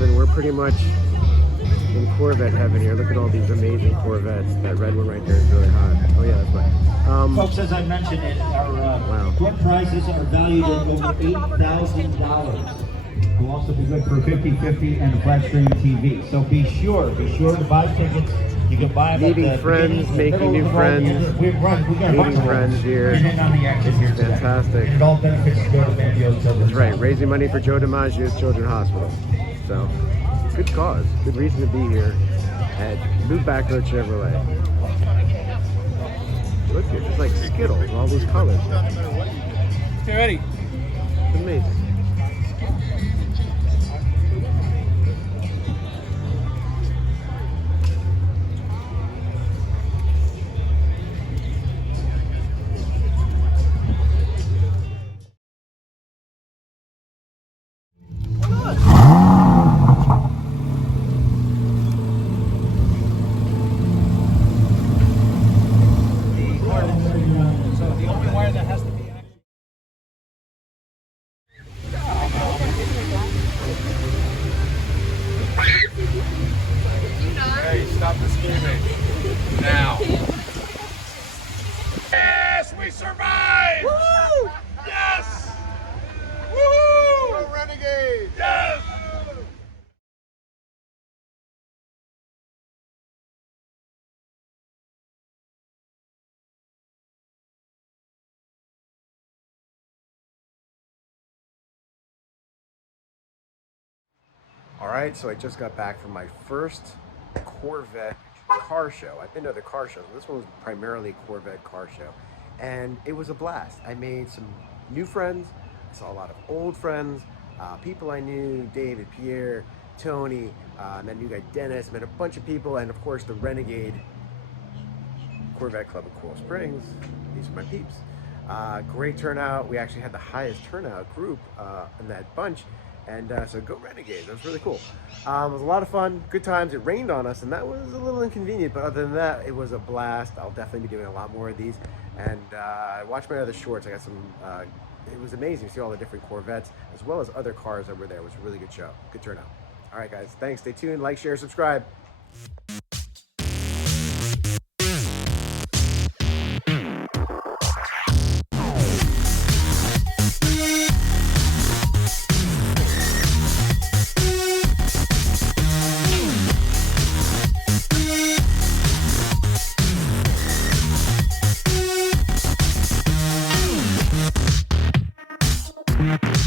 heaven. We're pretty much in Corvette heaven here. Look at all these amazing Corvettes. That red one right there is really hot. Oh yeah, that's right. Folks, as I mentioned, our front prizes are valued at over $8,000. Will also be good for 50/50 and a flat screen TV. So be sure to buy tickets. You can buy them meeting friends, making new friends, meeting friends here. Fantastic. And it all benefits Joe DiMaggio's children. That's right, raising money for Joe DiMaggio's Children's Hospital. So, good cause, good reason to be here at Lou Bachrodt Chevrolet. Look here, just like Skittles, all these colors. Okay, ready? It's amazing. Hey, stop the screaming. Now. Yes, we survived! Woo! Yes! Woo! We're Renegade! Yes! All right, so I just got back from my first Corvette car show. I've been to other car shows, but this one was primarily a Corvette car show. And it was a blast. I made some new friends. I saw a lot of old friends, people I knew, David, Pierre, Tony, met a new guy, Dennis, met a bunch of people, and of course the Renegade Corvette Club of Coral Springs. These are my peeps. Great turnout. We actually had the highest turnout group in that bunch. And so go Renegade, that was really cool. It was a lot of fun, good times. It rained on us and that was a little inconvenient, but other than that, it was a blast. I'll definitely be doing a lot more of these. And watch my other shorts, I got some, it was amazing to see all the different Corvettes, as well as other cars that were there. It was a really good show, good turnout. All right guys, thanks, stay tuned, like, share, subscribe. Yeah.